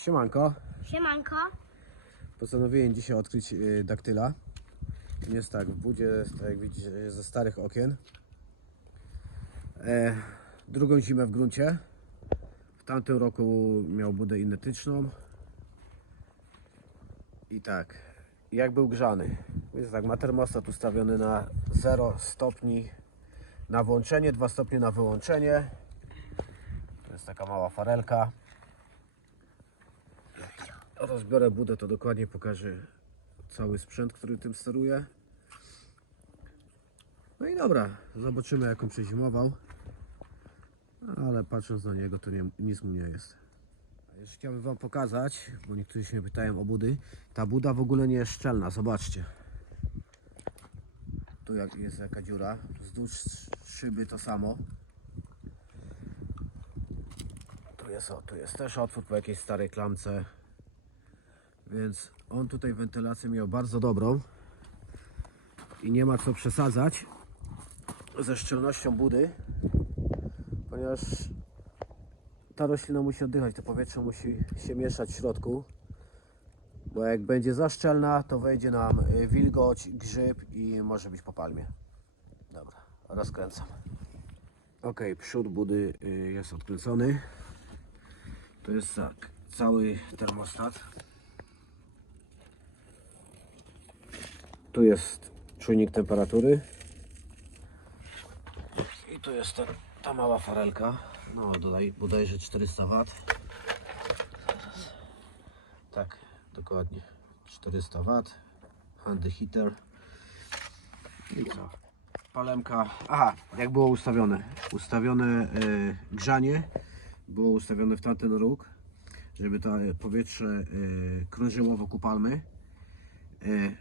Siemanko. Siemanko. Postanowiłem dzisiaj odkryć y, daktyla. Jest tak, w budzie, tak jak widzicie, jest ze starych okien. E, drugą zimę w gruncie. W tamtym roku miał budę identyczną. I tak, jak był grzany. Więc tak, ma termostat ustawiony na 0 stopni na włączenie, 2 stopnie na wyłączenie. To jest taka mała farelka. Rozbiorę budę, to dokładnie pokażę cały sprzęt, który tym steruje. No i dobra, zobaczymy jak on przezimował. Ale patrząc na niego, to nie, nic mu nie jest. A Jeszcze chciałbym Wam pokazać, bo niektórzy się pytają o budy. Ta buda w ogóle nie jest szczelna, zobaczcie. Tu jak jest jaka dziura, wzdłuż szyby to samo. Tu jest, o, tu jest też otwór po jakiejś starej klamce. Więc on tutaj wentylację miał bardzo dobrą i nie ma co przesadzać ze szczelnością budy, ponieważ ta roślina musi oddychać, to powietrze musi się mieszać w środku, bo jak będzie za szczelna, to wejdzie nam y, wilgoć, grzyb i może być po palmie. Dobra, rozkręcam. Ok, przód budy y, jest odkręcony. To jest tak, cały termostat. Tu jest czujnik temperatury. I tu jest ten, ta mała farelka. No dodaj bodajże 400 W. Tak, dokładnie. 400 W. Handy heater. I co? Palemka. Aha, jak było ustawione? Ustawione e, grzanie było ustawione w tamten róg, żeby to powietrze e, krążyło wokół palmy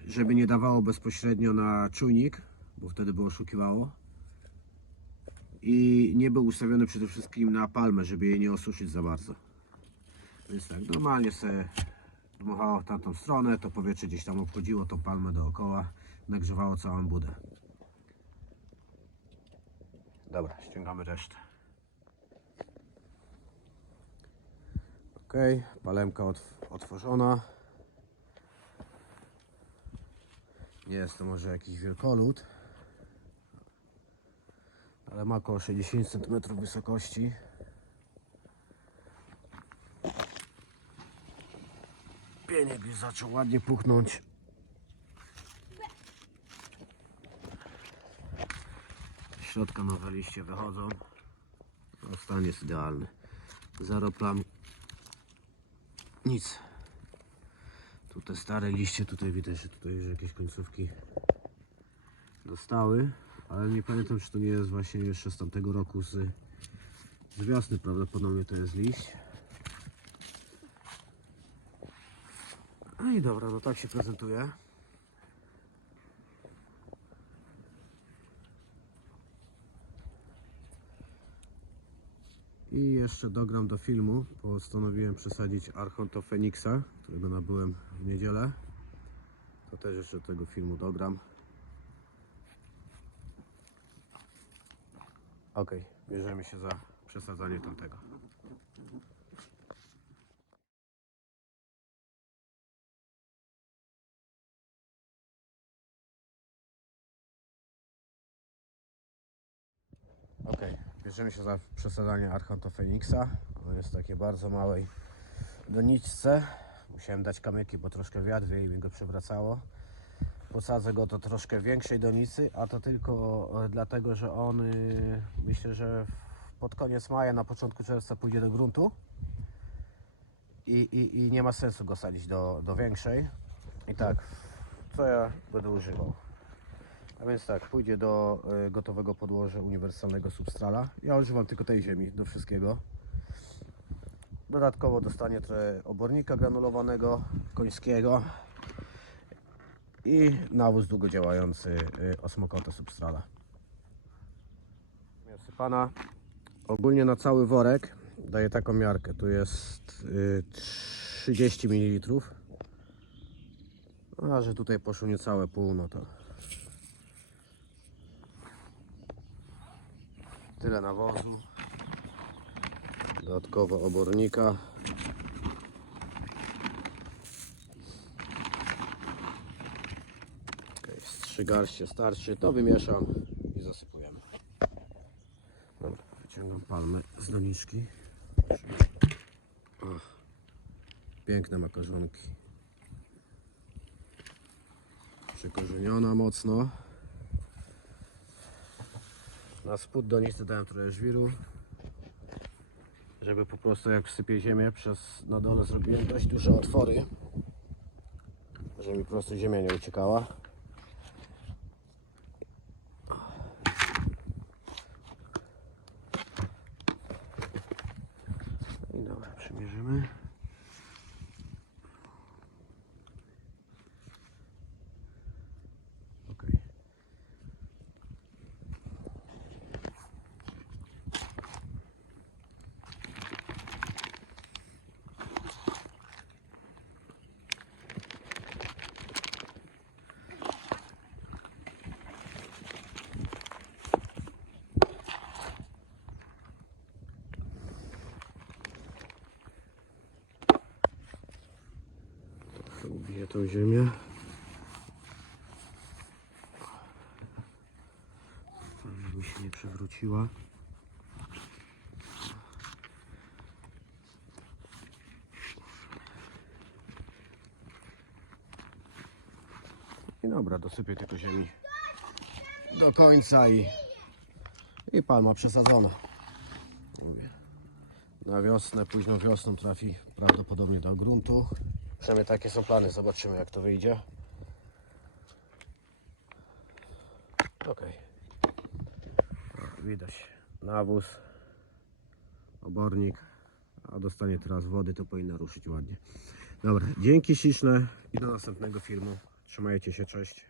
żeby nie dawało bezpośrednio na czujnik, bo wtedy by oszukiwało. I nie był ustawiony przede wszystkim na palmę, żeby jej nie osuszyć za bardzo. Więc tak, normalnie se dmuchało w tamtą stronę, to powietrze gdzieś tam obchodziło tą palmę dookoła, nagrzewało całą budę. Dobra, ściągamy resztę. Ok, palemka otw- otworzona. Nie jest to może jakiś wielkolud, ale ma około 60 cm wysokości. Pieniek już zaczął ładnie puchnąć. Środka nowe liście wychodzą. Stan jest idealny. Zero plam. Nic. Tu te stare liście, tutaj widać, że tutaj już jakieś końcówki dostały, ale nie pamiętam, czy to nie jest właśnie jeszcze z tamtego roku z, z wiosny, prawdopodobnie to jest liść. No i dobra, no tak się prezentuje. I jeszcze dogram do filmu, postanowiłem przesadzić Archonto Feniksa, którego nabyłem w niedzielę. To też jeszcze do tego filmu dogram. Ok, bierzemy się za przesadzanie tamtego. Ok, bierzemy się za przesadzanie Archonto Feniksa. Ono jest w takiej bardzo małej doniczce. Musiałem dać kamyki, bo troszkę wiatr wieje i mi go przewracało. Posadzę go do troszkę większej donicy, a to tylko e, dlatego, że on y, myślę, że pod koniec maja, na początku czerwca pójdzie do gruntu. I, i, i nie ma sensu go sadzić do, do większej. I tak, co ja będę używał? A więc tak, pójdzie do y, gotowego podłoża uniwersalnego substrala. Ja używam tylko tej ziemi do wszystkiego. Dodatkowo dostanie trochę obornika granulowanego, końskiego i nawóz długodziałający y, osmokąta substrala. Sypana ogólnie na cały worek daję taką miarkę. Tu jest y, 30 ml. A że tutaj poszło niecałe pół, no to tyle nawozu. Dodatkowo obornika. Okay, trzy garście starczy to wymieszam i zasypujemy. Dobra, wyciągam palmę z doniczki. Ach, piękne makarzonki. Przykorzeniona mocno. Na spód donicy dałem trochę żwiru. Żeby po prostu jak wsypię ziemię, przez na dole zrobiłem dość duże otwory. Żeby po prostu ziemia nie uciekała. I dobra, przymierzymy. Okej. Ubiję tą ziemię. Żeby się nie przewróciła. I dobra, dosypię tylko ziemi do końca i, i palma przesadzona. Na wiosnę, późną wiosną trafi prawdopodobnie do gruntu. Przynajmniej takie są plany, zobaczymy jak to wyjdzie. Ok. Widać nawóz, obornik, a dostanie teraz wody, to powinno ruszyć ładnie. Dobra, dzięki śliczne i do następnego filmu. Trzymajcie się, cześć.